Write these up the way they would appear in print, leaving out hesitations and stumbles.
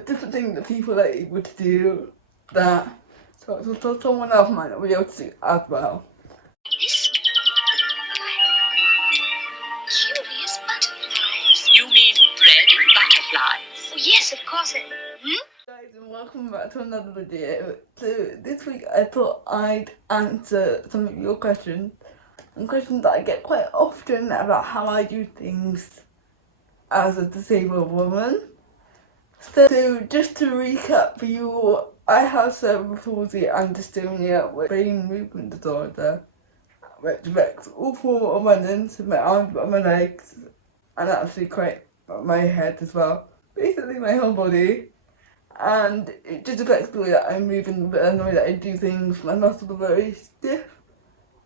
different things that people are able to do that so someone else might not be able to do as well. This curious butterflies. You mean bread butterflies? Oh, yes, of course. Guys, and welcome back to another video. So this week I thought I'd answer some of your questions, and questions that I get quite often about how I do things as a disabled woman. So just to recap for you, I have cerebral palsy and dystonia with brain movement disorder, which affects all four of my limbs, my arms and my legs, and actually quite my head as well. Basically my whole body. And it just affects the way that I move and the way that I do things. My muscles are very stiff,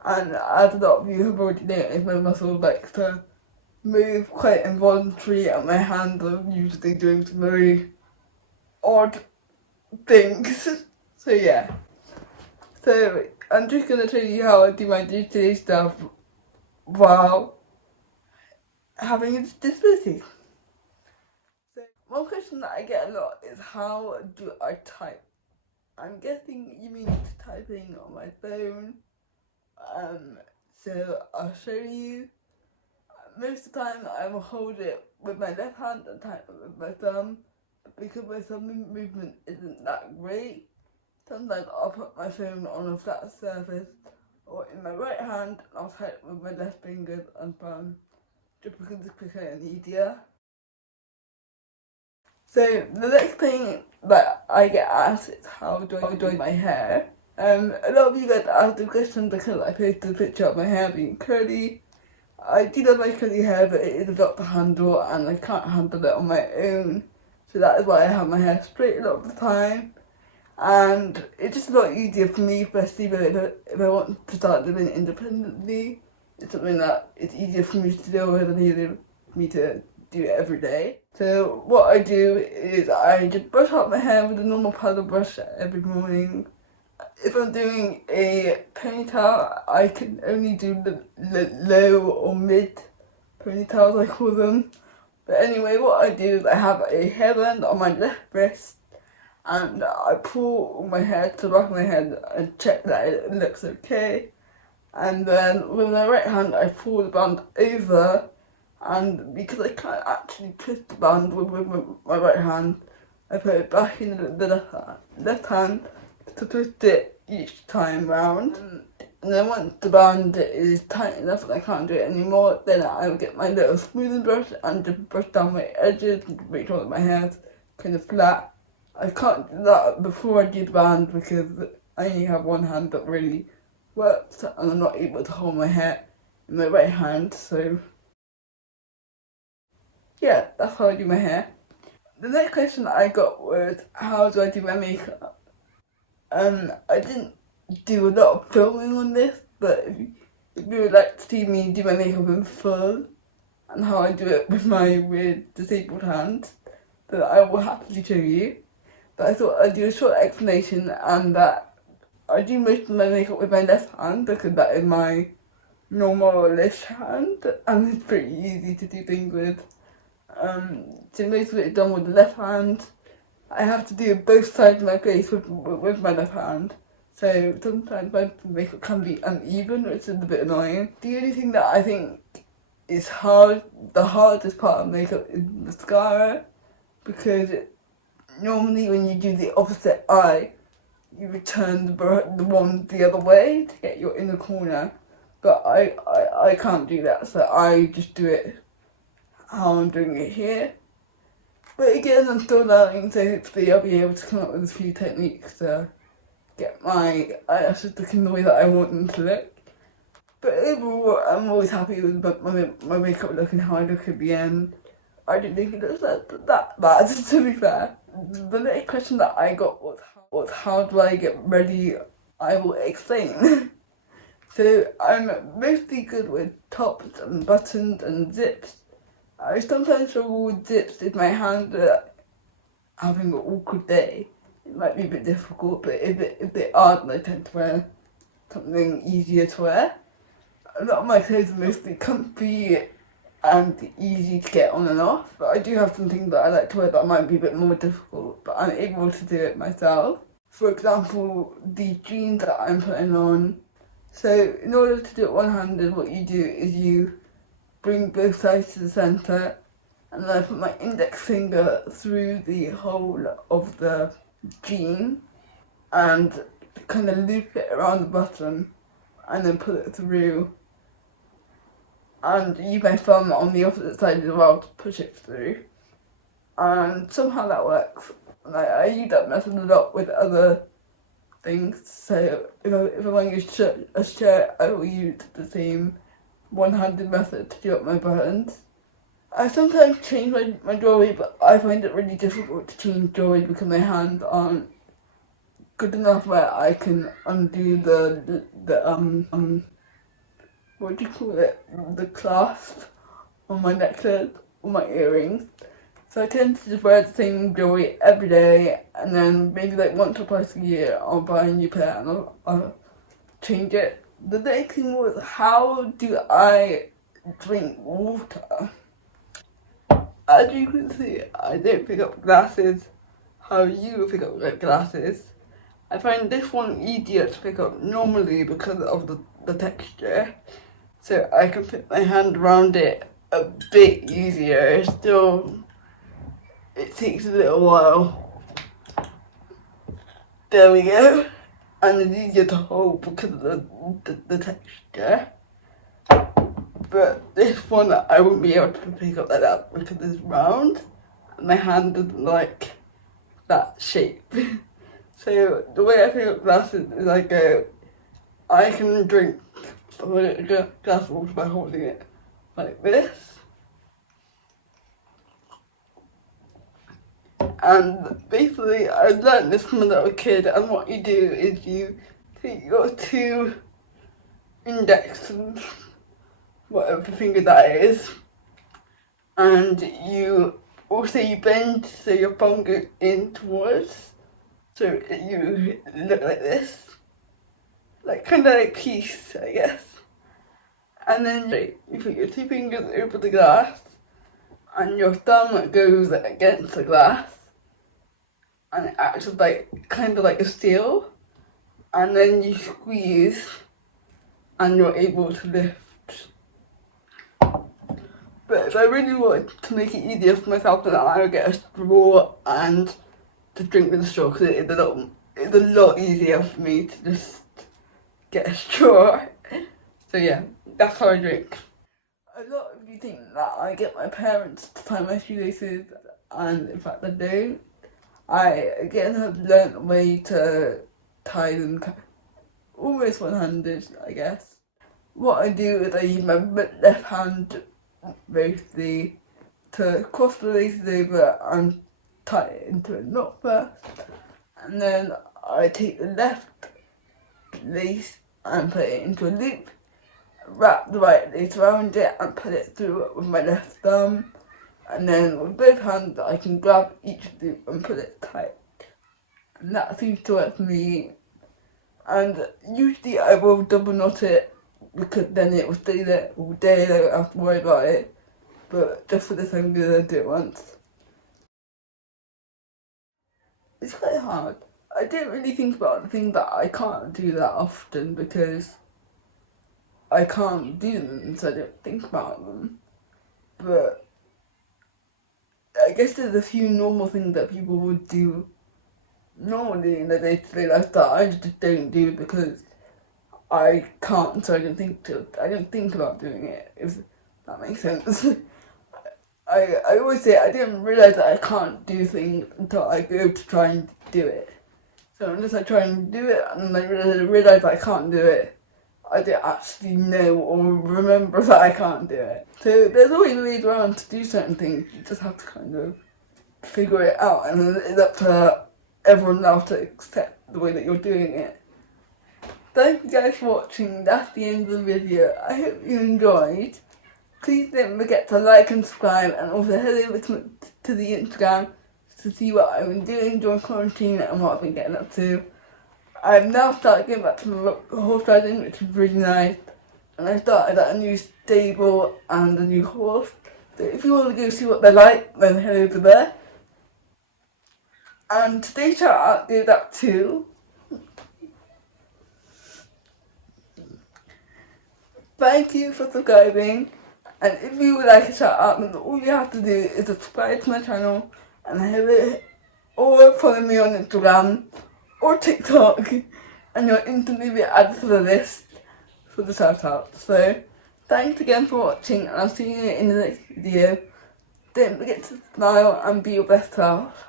and as a lot of you have already noticed, my muscles like to move quite involuntarily, and my hands are usually doing some very odd things. So yeah. So I'm just gonna show you how I do my day-to-day stuff while having a disability. So one question that I get a lot is, how do I type? I'm guessing you mean typing on my phone. So I'll show you. Most of the time I will hold it with my left hand and type it with my thumb, because my thumb movement isn't that great. Sometimes I'll put my phone on a flat surface or in my right hand, and I'll type with my left fingers and thumb, just because it's quicker and easier. So the next thing that I get asked is, how do I do my hair? A lot of you guys ask the question because I posted a picture of my hair being curly. I do love my curly hair, but it is a lot to handle and I can't handle it on my own. So that is why I have my hair straight a lot of the time. And it's just a lot easier for me, especially if I want to start living independently. It's something that it's easier for me to deal with and easier for me to do it every day. So what I do is I just brush out my hair with a normal paddle brush every morning. If I'm doing a ponytail, I can only do the low or mid ponytails, I call them. But anyway, what I do is I have a hairband on my left wrist, and I pull my hair to the back of my head and check that it looks okay. And then with my right hand, I pull the band over, and because I can't actually twist the band with my right hand, I put it back in the left hand to twist it each time round. And then once the band is tight enough and I can't do it anymore, then I will get my little smoothing brush and just brush down my edges and make sure that my hair is kind of flat. I can't do that before I do the band because I only have one hand that really works, and I'm not able to hold my hair in my right hand, so yeah, that's how I do my hair. The next question that I got was, how do I do my makeup? I didn't do a lot of filming on this, but if you would like to see me do my makeup in full and how I do it with my weird disabled hands, then I will happily show you. But I thought I'd do a short explanation, and that I do most of my makeup with my left hand because that is my normal-ish hand and it's pretty easy to do things with. So most of it is done with the left hand. I have to do both sides of my face with my left hand, so sometimes my makeup can be uneven, which is a bit annoying. The only thing that I think is the hardest part of makeup is mascara, because normally when you do the opposite eye, you would turn the wand the other way to get your inner corner, but I can't do that, so I just do it how I'm doing it here. But again, I'm still learning, so hopefully I'll be able to come up with a few techniques to get my eyelashes looking the way that I want them to look. But overall, I'm always happy with my makeup look and how I look at the end. I didn't think it looks that bad, to be fair. The next question that I got was, how do I get ready? I will explain. So I'm mostly good with tops and buttons and zips. I sometimes struggle with zips if my hands are having an awkward day. It might be a bit difficult, but if they aren't, I tend to wear something easier to wear. A lot of my clothes are mostly comfy and easy to get on and off. But I do have some things that I like to wear that might be a bit more difficult, but I'm able to do it myself. For example, the jeans that I'm putting on. So in order to do it one-handed, what you do is you bring both sides to the centre, and then I put my index finger through the hole of the jean and kind of loop it around the button and then put it through, and use my thumb on the opposite side as well to push it through, and somehow that works. Like, I use that method a lot with other things, so if I want to use a shirt, I will use the same one-handed method to do up my buttons. I sometimes change my jewellery, but I find it really difficult to change jewellery because my hands aren't good enough where I can undo the what do you call it? The clasp on my necklace or my earrings. So I tend to just wear the same jewellery every day, and then maybe like once or twice a year I'll buy a new pair and I'll change it. The next thing was, how do I drink water? As you can see, I don't pick up glasses how you pick up glasses. I find this one easier to pick up normally because of the texture. So I can put my hand around it a bit easier. Still, it takes a little while. There we go. And it's easier to hold because of the texture. But this one I won't be able to pick up like that because it's round and my hand doesn't like that shape. So the way I pick up glasses is I can drink a glass of water by holding it like this. And basically I learned this from a little kid, and what you do is you take your two index and whatever finger that is, and you bend so your thumb goes in towards, so you look like this, like kind of like peace, I guess. And then you put your two fingers over the glass, and your thumb goes against the glass, and it acts as kind of like a seal, and then you squeeze, and you're able to lift. But if I really wanted to make it easier for myself, then I would get a straw and to drink with a straw, because it's a lot easier for me to just get a straw. So yeah, that's how I drink. A lot of you think that I get my parents to tie my shoelaces, and in fact I don't. I again have learnt a way to tie them almost one-handed, I guess. What I do is I use my left hand mostly to cross the laces over and tie it into a knot first, and then I take the left lace and put it into a loop, wrap the right lace around it and put it through with my left thumb, and then with both hands I can grab each loop and put it tight, and that seems to work for me. And usually I will double knot it because then it will stay there all day, I don't have to worry about it. But just for this I'm gonna do it once. It's quite hard. I don't really think about the thing that I can't do that often because I can't do them, so I don't think about them. But I guess there's a few normal things that people would do normally in their day-to-day life that I just don't do because I can't, so I don't think about doing it, if that makes sense. I always say I didn't realise that I can't do things until I go to try and do it. So unless I try and do it and I realise that I can't do it, I don't actually know or remember that I can't do it. So there's always ways around to do certain things, you just have to kind of figure it out, and it's up to everyone else to accept the way that you're doing it. Thank you guys for watching, that's the end of the video. I hope you enjoyed. Please don't forget to like and subscribe, and also head over to the Instagram to see what I've been doing during quarantine and what I've been getting up to. I've now started getting back to my horse riding, which is really nice. and I started a new stable and a new horse. So if you want to go see what they're like, then head over there. And today's shout out goes out to thank you for subscribing, and if you would like a shout out, then all you have to do is subscribe to my channel and have it, or follow me on Instagram or TikTok, and you'll instantly be added to the list for the shout out. So thanks again for watching, and I'll see you in the next video. Don't forget to smile and be your best self.